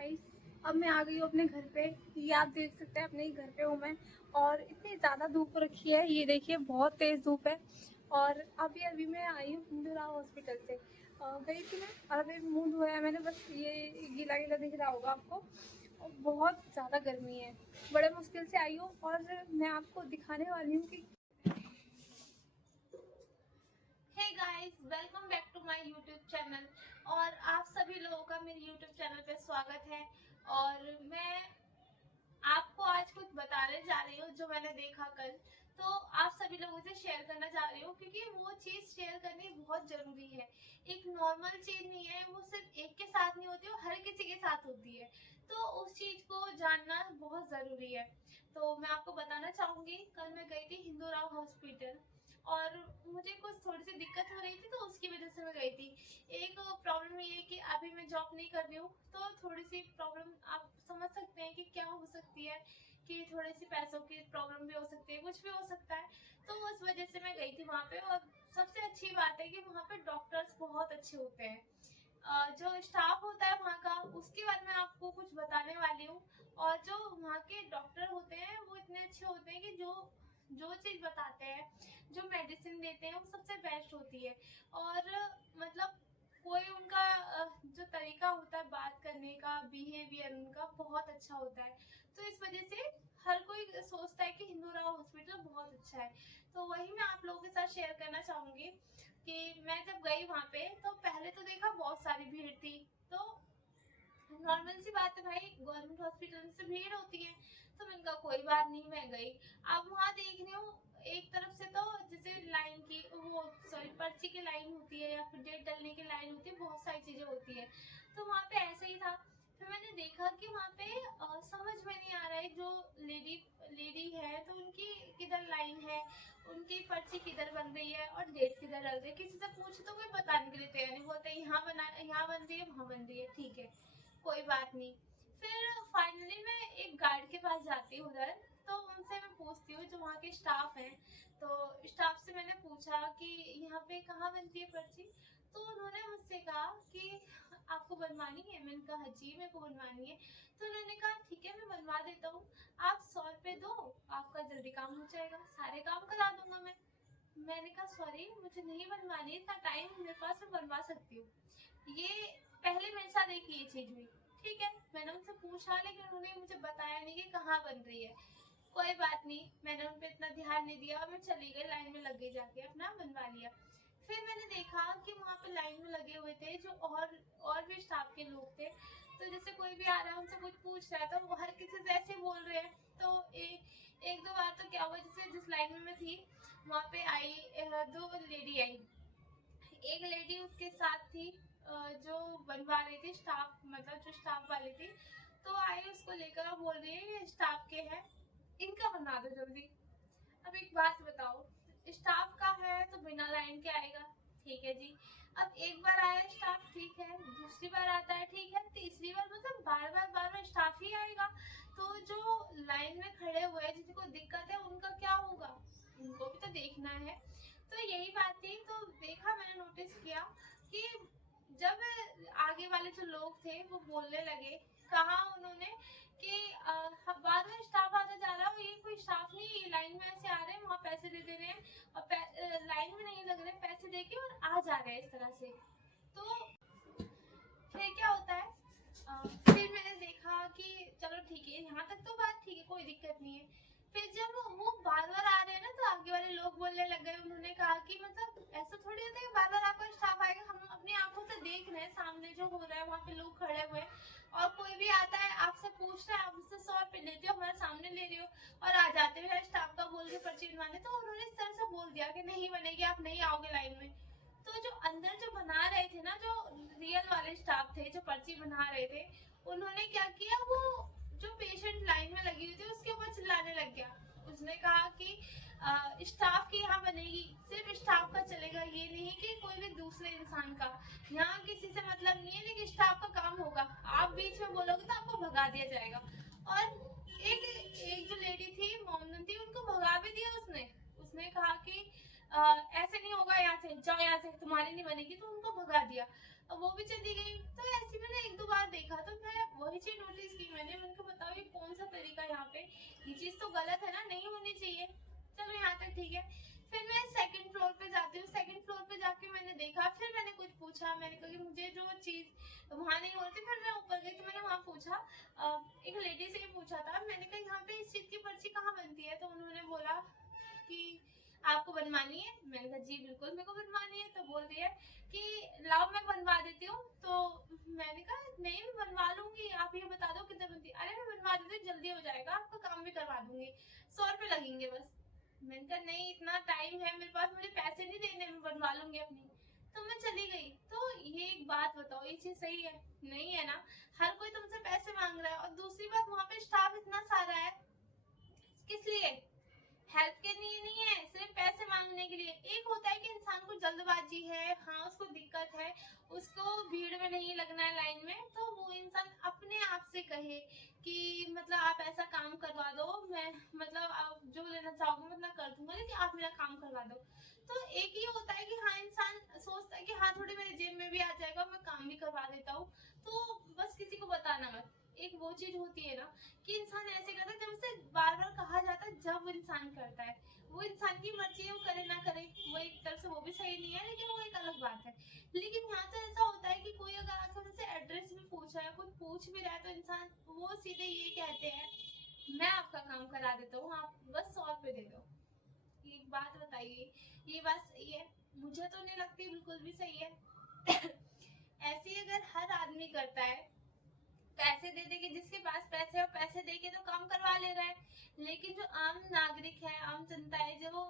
Guys, अब मैं आ गई हूँ अपने घर पे। ये आप देख सकते हैं, अपने ही घर पे हूँ मैं। और इतनी ज़्यादा धूप रखी है, ये देखिए बहुत तेज़ धूप है। और अभी अभी मैं आई हूँ हिंदूराव हॉस्पिटल से। गई थी मैं, और अभी मुँह धोया मैंने, बस ये गीला गीला दिख रहा होगा आपको। और बहुत ज़्यादा गर्मी है, बड़े मुश्किल से आई हूँ। और मैं आपको दिखाने वाली हूँ कि hey guys, welcome back to my YouTube channel. और आप सभी लोगों का मेरे यूट्यूब चैनल पे स्वागत है। और मैं आपको आज कुछ बताने जा रही हूँ जो मैंने देखा कल। तो आप सभी लोगों से शेयर करना चाह रही हूँ क्योंकि वो चीज़ शेयर करनी बहुत ज़रूरी है। एक नॉर्मल चीज़ नहीं है, वो सिर्फ एक के साथ नहीं होती, वो हर किसी के साथ होती है। तो उस चीज़ को जानना बहुत ज़रूरी है। तो मैं आपको बताना चाहूँगी, कल मैं गई थी हिंदूराव हॉस्पिटल। और मुझे कुछ थोड़ी सी दिक्कत हो रही थी, तो उसकी वजह से मैं गई थी। एक प्रॉब्लम ये है कि अभी मैं जॉब नहीं कर रही हूँ, तो थोड़ी सी प्रॉब्लम आप समझ सकते हैं कि क्या हो सकती है। कि थोड़ी सी पैसों की प्रॉब्लम भी हो सकती है, कुछ भी हो सकता है। तो उस वजह से मैं गई थी वहाँ पे। और सबसे अच्छी बात है कि वहाँ पे डॉक्टर्स बहुत अच्छे होते हैं। जो स्टाफ होता है वहाँ का, उसके बारे में आपको कुछ बताने वाली हूँ। और जो वहाँ के डॉक्टर होते हैं वो इतने अच्छे होते हैं कि जो जो चीज़ बताते हैं, जो मेडिसिन देते हैं, वो सबसे बेस्ट होती है। और मतलब कोई उनका जो तरीका होता है बात करने का, बिहेवियर उनका बहुत अच्छा होता है। तो इस वजह से हर कोई सोचता है कि हिंदूराव हॉस्पिटल बहुत अच्छा है। तो वही मैं आप लोगों के साथ शेयर करना चाहूंगी कि मैं जब गई वहाँ पे, तो पहले तो देखा बहुत सारी भीड़ थी। तो नॉर्मल सी बात है भाई, गवर्नमेंट हॉस्पिटल में से भीड़ होती है। तो मैंने कहा कोई बात नहीं, मैं गई। अब वहाँ देख रही हूँ, एक तरफ से तो जैसे लाइन की वो सॉरी पर्ची की लाइन होती है या फिर डेट डलने की लाइन होती है, बहुत सारी चीजें होती है। तो वहाँ पे ऐसे ही था। फिर मैंने देखा कि वहाँ पे समझ में नहीं आ रहा है, जो लेडी लेडी है तो उनकी किधर लाइन है, उनकी पर्ची किधर बन रही है और डेट किधर डल रही है। किसी से पूछ तो कोई बताने के लिए तैयार नहीं, बोलते यहाँ बन रही है, वहाँ बन रही है, ठीक है कोई बात नहीं। फिर फाइनली मैं एक गार्ड के पास जाती हूँ उधर। तो उनसे मैं पूछती हूँ, जो वहाँ के स्टाफ हैं। तो स्टाफ से मैंने पूछा कि यहाँ पे कहाँ बनती है पर्ची। तो उन्होंने मुझसे कहा कि आपको बनवानी है। मैंने कहा जी मेरे को बनवानी है। तो उन्होंने कहा ठीक है, मैं बनवा देता हूँ। आप 100 रुपये दो, आपका जल्दी काम हो जाएगा, सारे काम करा दूंगा मैं। मैंने कहा सॉरी, मुझे नहीं बनवानी, इतना टाइम मेरे पास, मैं बनवा सकती हूँ। ये पहले मेरे साथ एक ये चीज हुई। ठीक है, मैंने उनसे पूछा लेकिन उन्होंने मुझे बताया नहीं कि कहाँ बन रही है। कोई बात नहीं, मैंने उन पे इतना ध्यान नहीं दिया और मैं चली गई, लाइन में लग गई, जाके अपना बनवा लिया। फिर मैंने देखा कि वहाँ पे लाइन में लगे हुए थे जो और भी स्टाफ के लोग थे। तो जैसे कोई भी आ रहा है, उनसे कुछ पूछ रहा है, तो वो हर किसी से ऐसे बोल रहे हैं। तो एक दो बार तो क्या हुआ, जैसे जिस लाइन में मैं थी वहाँ पे आई, दो लेडी आई। एक लेडी उसके साथ थी, जो बनवा रही थी, स्टाफ मतलब जो स्टाफ वाली थी। तो आई, उसको लेकर बोल रही है ये स्टाफ के हैं, इनका बनवा दो जल्दी। अब एक बात बताओ, स्टाफ का है तो बिना लाइन के आएगा, ठीक है जी। अब एक बार आया स्टाफ, ठीक है, दूसरी बार आता है, ठीक है, तीसरी बार, मतलब बार बार स्टाफ ही आएगा। तो जो लाइन में खड़े हुए हैं, जिनको दिक्कत है, उनका क्या होगा, उनको भी तो देखना है। तो यही बात थी। तो देखा, मैंने नोटिस किया कि जब आगे वाले जो लोग थे वो बोलने लगे, कहा उन्होंने कि बाद में स्टाफ आता जा रहा है, ये कोई स्टाफ नहीं, ये लाइन में ऐसे आ रहे हैं, वहाँ पैसे दे दे रहे हैं और लाइन में नहीं लग रहे, पैसे दे के और आ जा रहे हैं इस तरह से। तो फिर क्या होता है, फिर मैंने देखा कि चलो ठीक है, यहाँ तक तो बात ठीक है, कोई दिक्कत नहीं है। फिर जब वो बार आ रहे हैं ना, तो आगे वाले लोग बोलने लग गए। उन्होंने कहा कि मतलब ऐसा थोड़ी होता है कि बार आपका स्टाफ आएगा, हम अपनी आंखों से देख रहे हैं सामने जो हो रहा है, वहाँ पे लोग खड़े हुए हैं। और कोई भी आता है, आपसे पूछ रहा है, आप उससे 100 रुपये लेते हो, हमारे सामने ले रहे हो और आ जाते हो स्टाफ का बोल के पर्ची बनवाने। तो उन्होंने इस तरह से बोल दिया कि नहीं बनेगी, आप नहीं आओगे लाइन में। तो जो अंदर जो बना रहे थे ना, जो रियल वाले स्टाफ थे जो पर्ची बना रहे थे, उन्होंने क्या किया, वो जो पेशेंट लाइन में लगी हुई थी उसके ऊपर चिल्लाने लग गया। उसने कहा कि स्टाफ की यहाँ बनेगी, सिर्फ स्टाफ का चलेगा, ये नहीं कि कोई भी दूसरे इंसान का। यहाँ किसी से मतलब नहीं है, लेकिन स्टाफ का काम होगा, आप बीच में बोलोगे तो आपको भगा दिया जाएगा। और एक एक जो लेडी थी, मोमन थी, उनको भगा भी दिया उसने। उसने कहा कि ऐसे नहीं होगा, यहाँ से जाओ, यहाँ से तुम्हारी नहीं बनेगी, तो उनको भगा दिया। वो भी चली गई। तो ऐसे मैंने एक दो बार देखा, तो मैं वही चीज नोटिस की, मैंने को बताओ ये कौन सा तरीका यहाँ पे, ये चीज तो गलत है ना, नहीं होनी चाहिए। चलो यहाँ तक ठीक है। फिर मैं सेकंड फ्लोर पे जाती हूँ, सेकंड फ्लोर पे जाके मैंने देखा, फिर मैंने कुछ पूछा, मैंने कहा कि मुझे जो चीज वहां नहीं हो रही थी। फिर मैं ऊपर गई तो मैंने वहां पूछा, एक लेडी से ही पूछा था, मैंने कहा यहाँ पे इस चीज की पर्ची कहाँ बनती है। तो उन्होंने बोला कि आपको बनवानी है। मैंने कहा जी बिल्कुल मेरे को बनवानी है। तो बोल रही है कि लाओ मैं बनवा देती हूँ। तो मैंने कहा नहीं मैं बनवा लूंगी, आप ये बता दो कितने बनती है। अरे मैं बनवा देती हूँ, जल्दी हो जाएगा, आपका काम भी करवा दूंगी, 100 रुपए लगेंगे बस। मैंने कहा नहीं इतना टाइम है मेरे पास, मुझे पैसे नहीं देने, मैं बनवा लूंगी अपनी। तो मैं चली गई। तो ये एक बात बताओ, ये चीज सही है? नहीं है ना। हर कोई तुमसे पैसे मांग रहा है, और दूसरी बात वहां पे स्टाफ इतना सारा है, किस लिए? हेल्प के लिए नहीं है, सिर्फ पैसे मांगने के लिए। एक होता है कि इंसान को जल्दबाजी है, हाँ उसको दिक्कत है, उसको भीड़ में नहीं लगना है लाइन में, तो वो इंसान अपने आप से कहे कि मतलब आप ऐसा काम करवा दो, मैं मतलब आप जो लेना चाहोगे मैं उतना कर दूंगा, लेकिन आप मेरा काम करवा दो। तो एक ही होता है कि हाँ इंसान सोचता है कि हाँ थोड़ी मेरे जेब में भी आ जाएगा, मैं काम भी करवा देता हूँ, तो बस किसी को बताना मत। एक वो चीज होती है ना कि इंसान ऐसे करता है, जब उसे बार बार कहा जाता है जब वो इंसान करता है, वो इंसान की मर्जी है, वो करे ना करे, वो एक तरफ से वो भी सही नहीं है, लेकिन वो एक अलग बात है। लेकिन यहाँ तो ऐसा होता है कि कोई अगर आकर उनसे एड्रेस भी पूछ रहा है, कुछ पूछ भी रहा है, तो इंसान वो सीधे ये कहते हैं मैं आपका काम करा देता हूँ, आप बस 100 रुपए दे दो। एक बात बताइए, ये बात सही है? मुझे तो नहीं लगती बिल्कुल भी सही है। ऐसे ही अगर हर आदमी करता है, पैसे दे दे के, जिसके पास पैसे है पैसे दे के तो काम करवा ले रहा है, लेकिन जो आम नागरिक है, आम जनता है, जो वो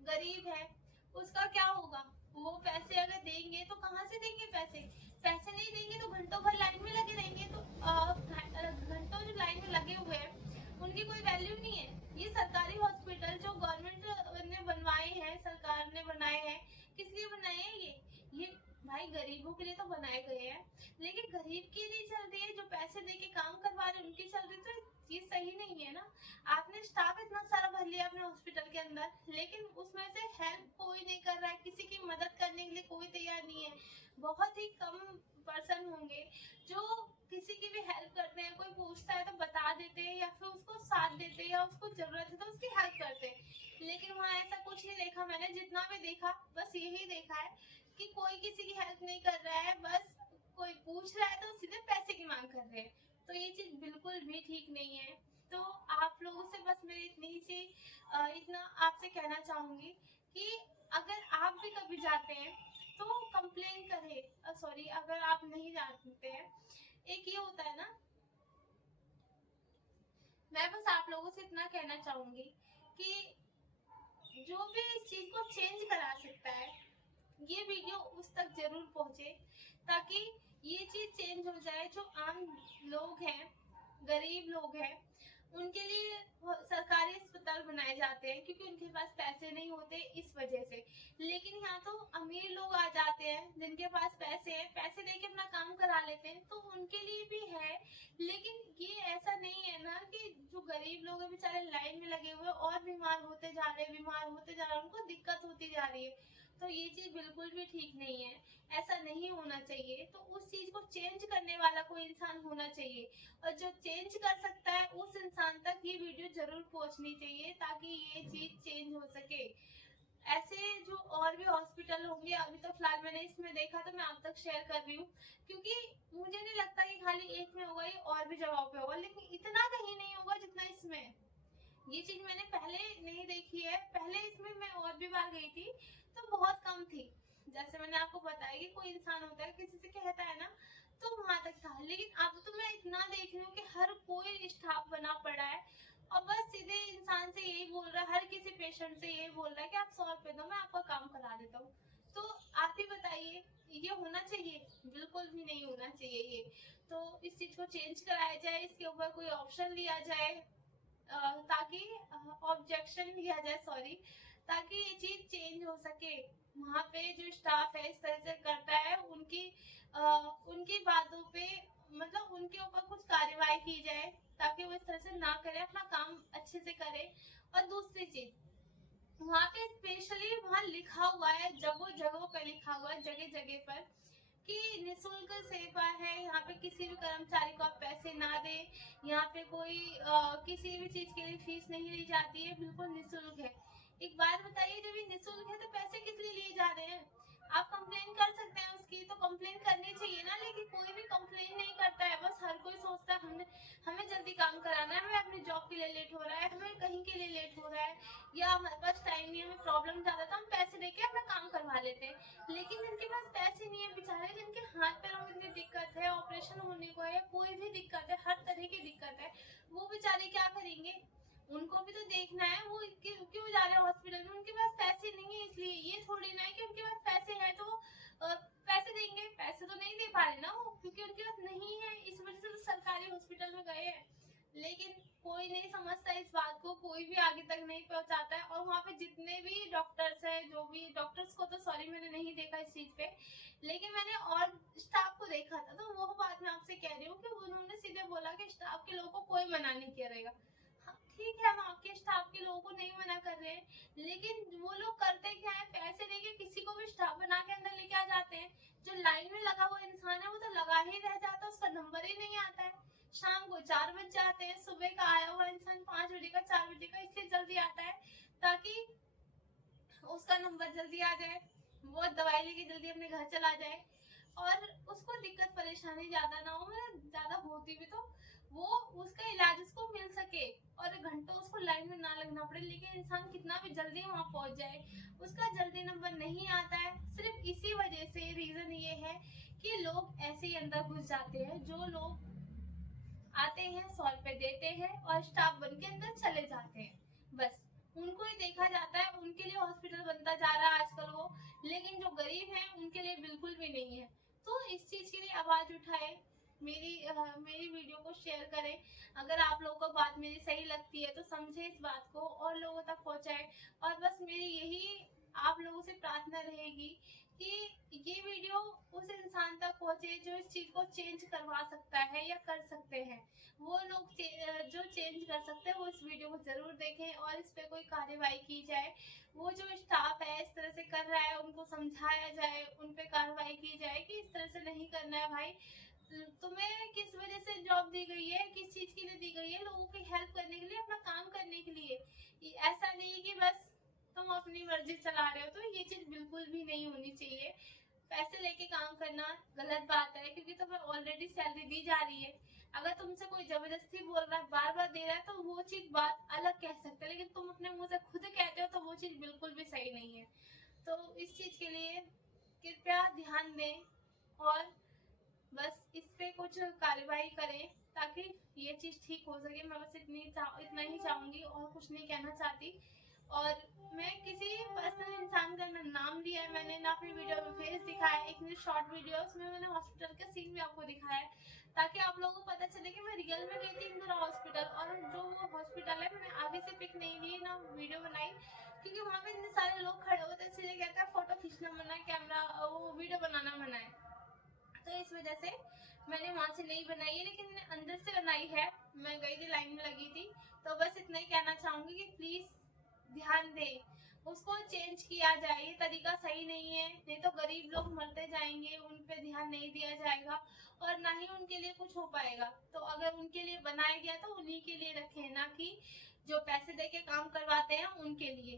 गरीब है, उसका क्या होगा? वो पैसे अगर देंगे तो कहाँ से देंगे पैसे? पैसे नहीं देंगे तो घंटों भर लाइन में लगे रहेंगे, तो घंटों जो लाइन में लगे हुए हैं उनकी कोई वैल्यू नहीं है। ये सरकारी हॉस्पिटल जो गवर्नमेंट ने बनवाए हैं, सरकार ने बनाए हैं, किस लिए बनाए हैं? ये भाई गरीबों के लिए तो बनाए गए हैं, लेकिन गरीब की नहीं चल रही है, जो पैसे दे के काम करवा रहे हैं उनकी चल रही। तो ये सही नहीं है ना। आपने स्टाफ इतना सारा भर लिया अपने हॉस्पिटल के अंदर, लेकिन उसमें से हेल्प कोई नहीं कर रहा है, किसी की मदद करने के लिए कोई तैयार नहीं है। बहुत ही कम पर्सन होंगे जो किसी की भी हेल्प करते हैं, कोई पूछता है तो बता देते हैं, या फिर उसको साथ देते हैं, या उसको जरूरत है तो उसकी हेल्प करते हैं। लेकिन वहाँ ऐसा कुछ नहीं देखा मैंने, जितना भी देखा बस यही देखा है कि कोई किसी की हेल्प नहीं कर रहा है, बस कोई पूछ रहा है तो सीधे पैसे की मांग कर रहे हैं। तो ये चीज बिल्कुल भी ठीक नहीं है। तो आप लोगों से बस मेरी इतनी सी इतना आपसे कहना चाहूंगी कि अगर आप भी कभी जाते हैं तो कंप्लेन करें, सॉरी अगर आप नहीं जानते हैं, एक ये होता है ना, मैं बस आप लोगों से इतना कहना चाहूंगी कि जो भी इस चीज को चेंज करा सकता है, ये वीडियो उस तक जरूर पहुंचे, ताकि ये चीज चेंज हो जाए। जो आम लोग हैं, गरीब लोग हैं, उनके लिए सरकारी अस्पताल बनाए जाते हैं क्योंकि उनके पास पैसे नहीं होते इस वजह से। लेकिन यहाँ तो अमीर लोग आ जाते हैं जिनके पास पैसे हैं, पैसे देके अपना काम करा लेते हैं, तो उनके लिए भी है। लेकिन ये ऐसा नहीं है ना कि जो गरीब लोग हैं बेचारे लाइन में लगे हुए और बीमार होते जा रहे हैं, बीमार होते जा रहे हैं, उनको दिक्कत होती जा रही है। तो ये चीज बिल्कुल भी ठीक नहीं है, ऐसा नहीं होना चाहिए। तो उस चीज को चेंज करने वाला कोई इंसान होना चाहिए, और जो चेंज कर सकता है उस इंसान तक ये वीडियो जरूर पहुंचनी चाहिए, ताकि ये चीज चेंज हो सके। ऐसे जो और भी हॉस्पिटल होंगे, अभी तो फिलहाल मैंने इसमें देखा तो मैं आप तक शेयर कर रही हूँ, क्योंकि मुझे नहीं लगता कि खाली एक में होगा, ये और भी जगहों पे होगा, लेकिन इतना कहीं नहीं होगा जितना इसमें। ये चीज मैंने पहले नहीं देखी है, पहले इसमें मैं और भी बार गई थी तो बहुत कम थी। जैसे मैंने आपको बताया कि कोई इंसान होता है किसी से कहता है ना, तो वहां तक था। लेकिन अब तो मैं इतना देख रही हूँ कि हर कोई स्टाफ बना पड़ा है, और बस सीधे इंसान से यही बोल रहा है, हर किसी पेशेंट से यही बोल रहा है कि आप 100 रुपए दो मैं आपका काम करा देता हूँ। तो आप ही बताइए, ये होना चाहिए? बिल्कुल भी नहीं होना चाहिए ये। तो इस चीज को चेंज कराया जाए, इसके ऊपर कोई ऑप्शन लिया जाए, ताकि ऑब्जेक्शन लिया जाए, सॉरी, ताकि ये चीज चेंज हो सके। वहाँ पे जो स्टाफ है इस तरह से करता है, उनकी बातों पे मतलब उनके ऊपर कुछ कार्यवाही की जाए, ताकि वो इस तरह से ना करे, अपना काम अच्छे से करे। और दूसरी चीज, वहाँ पे स्पेशली वहाँ लिखा हुआ है, जगह जगह पे लिखा हुआ है, जगह जगह पर कि निःशुल्क सेवा है, यहाँ पे किसी भी कर्मचारी को आप पैसे ना दें, यहाँ पे कोई किसी भी चीज के लिए फीस नहीं ली जाती है, बिल्कुल निःशुल्क है। एक बात बताइए, जब ये निःशुल्क है तो पैसे किस लिए लिए जा रहे हैं? आप कंप्लेन कर सकते हैं उसकी, तो कंप्लेन करनी चाहिए ना, लेकिन कोई भी कंप्लेन नहीं करता है। बस हर कोई सोचता है हमने हमें जल्दी काम कराना है, हमें अपनी जॉब के लिए लेट हो रहा है, हमें कहीं के लिए लेट हो रहा है, या हमारे पास टाइम नहीं है, हमें प्रॉब्लम ज्यादा, तो हम पैसे देके अपना काम करवा लेते हैं। लेकिन जिनके पास पैसे नहीं है बेचारे, जिनके हाथ पैरों में इतनी दिक्कत है, ऑपरेशन होने को है, कोई भी दिक्कत है, हर तरह की दिक्कत है, वो बेचारे क्या करेंगे? उनको भी तो देखना है, वो क्यों जा रहे हैं हॉस्पिटल में? उनके पास पैसे नहीं है, इसलिए। ये थोड़ी ना है कि उनके पास पैसे हैं तो पैसे देंगे, पैसे तो नहीं दे पा रहे ना वो, क्योंकि उनके पास नहीं है, इस वजह से तो सरकारी हॉस्पिटल में गए हैं। लेकिन कोई नहीं समझता इस बात को, कोई भी आगे तक नहीं पहुंचाता है। और वहाँ पे जितने भी डॉक्टर्स हैं, जो भी डॉक्टर्स को तो सॉरी मैंने नहीं देखा इस चीज पे, लेकिन मैंने और स्टाफ को देखा था, तो वो बात मैं आपसे कह रही हूँ कि उन्होंने सीधे बोला कि स्टाफ के लोगों को कोई मना नहीं करेगा। हाँ, ठीक है, हम आपके स्टाफ के लोगों को नहीं मना कर रहे हैं, लेकिन वो लोग करते क्या है, पैसे देके किसी को भी स्टाफ बना के अंदर लेके आ जाते हैं। जो लाइन में लगा हुआ इंसान है वो तो लगा ही रह जाता है, उसका नंबर ही नहीं आता है। शाम को 4 बज जाते हैं, सुबह का आया हुआ इंसान 5 बजे का, 4 बजे का इसलिए जल्दी आता है ताकि उसका नंबर जल्दी आ जाए, वो दवाई लेके जल्दी अपने घर चला जाए, और उसको दिक्कत परेशानी ज्यादा ना हो, मतलब ज्यादा होती भी तो वो उसका इलाज उसको मिल सके, और घंटों उसको लाइन में ना लगना पड़े। लेकिन इंसान कितना भी जल्दी वहां पहुंच जाए, उसका जल्दी नंबर नहीं आता है। सिर्फ इसी वजह से, रीजन ये है कि लोग ऐसे ही अंदर घुस जाते हैं। जो लोग आते हैं 100 रुपए देते हैं और स्टाफ बन के अंदर चले जाते हैं, बस उनको ही देखा जाता है। उनके लिए हॉस्पिटल बनता जा रहा है आजकल वो, लेकिन जो गरीब हैं उनके लिए बिल्कुल भी नहीं है। तो इस चीज के लिए आवाज उठाए, मेरी वीडियो को शेयर करें। अगर आप लोगों को बात मेरी सही लगती है तो समझे इस बात को और लोगों तक पहुंचाए। और बस मेरी यही आप लोगों से प्रार्थना रहेगी कि ये वीडियो उस इंसान तक पहुंचे जो इस चीज को चेंज करवा सकता है या कर सकते हैं। वो लोग जो चेंज कर सकते हैं वो इस वीडियो को जरूर देखें और इस पे कोई कार्यवाही की जाए। वो जो स्टाफ है इस तरह से कर रहा है, उनको समझाया जाए, उन पे कार्रवाई की जाए कि इस तरह से नहीं करना है भाई। तुम्हें किस वजह से जॉब दी गई है, किस चीज के लिए दी गई है? लोगों की हेल्प करने के लिए, अपना काम करने के लिए। ऐसा नहीं है कि बस तुम अपनी मर्जी चला रहे हो। तो ये चीज बिल्कुल भी नहीं होनी चाहिए। पैसे लेके काम करना गलत बात है, क्योंकि तुम्हें ऑलरेडी सैलरी दी जा रही है। अगर तुमसे कोई जबरदस्ती बोल रहा है, बार बार दे रहा है, तो वो चीज बात अलग कह सकते हैं, लेकिन तुम अपने मुंह से खुद कहते हो तो वो चीज बिल्कुल भी सही नहीं है। तो इस चीज के लिए कृपया ध्यान दें और बस इस पे कुछ कार्यवाही करें ताकि ये चीज ठीक हो सके। मैं बस इतना ही चाहूंगी और कुछ नहीं कहना चाहती। और मैं किसी पर्सनल इंसान का नाम लिया है मैंने, ना अपनी वीडियो में फेस दिखाया है। एक मेरी शॉर्ट वीडियो उसमें मैंने हॉस्पिटल का सीन भी आपको दिखाया है, ताकि आप लोगों को पता चले कि मैं रियल में गई थी इंदिरा हॉस्पिटल। और जो वो हॉस्पिटल है मैंने आगे से पिक नहीं ली ना वीडियो बनाई, क्योंकि वहाँ पे इतने सारे लोग खड़े होते हैं, इसलिए कहते हैं फोटो खींचना मना है, कैमरा वो वीडियो बनाना मना है। तो इस वजह से मैंने वहां से नहीं बनाई है, लेकिन मैंने अंदर से बनाई है। मैं गई थी, लाइन में लगी थी। तो बस इतना ही कहना चाहूंगी कि प्लीज ध्यान दें, उसको चेंज किया जाए। ये तरीका सही नहीं है, नहीं तो गरीब लोग मरते जाएंगे, उन पे ध्यान नहीं दिया जाएगा और ना ही उनके लिए कुछ हो पाएगा। तो अगर उनके लिए बनाया गया तो उन्हीं के लिए रखें, ना कि जो पैसे देके काम करवाते हैं उनके लिए।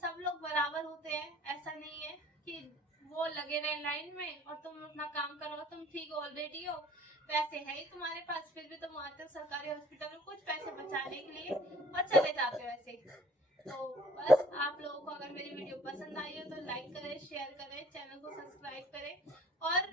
सब लोग बराबर होते हैं, ऐसा नहीं है कि वो लगे रहे लाइन में और तुम अपना काम करो। तुम ठीक ऑलरेडी हो, पैसे है ही तुम्हारे पास, फिर भी तुम आते हो सरकारी हॉस्पिटल में कुछ पैसे बचाने के लिए और चले जाते हो ऐसे। तो बस आप लोगों को अगर मेरी वीडियो पसंद आई हो तो लाइक करें, शेयर करें, चैनल को सब्सक्राइब करें और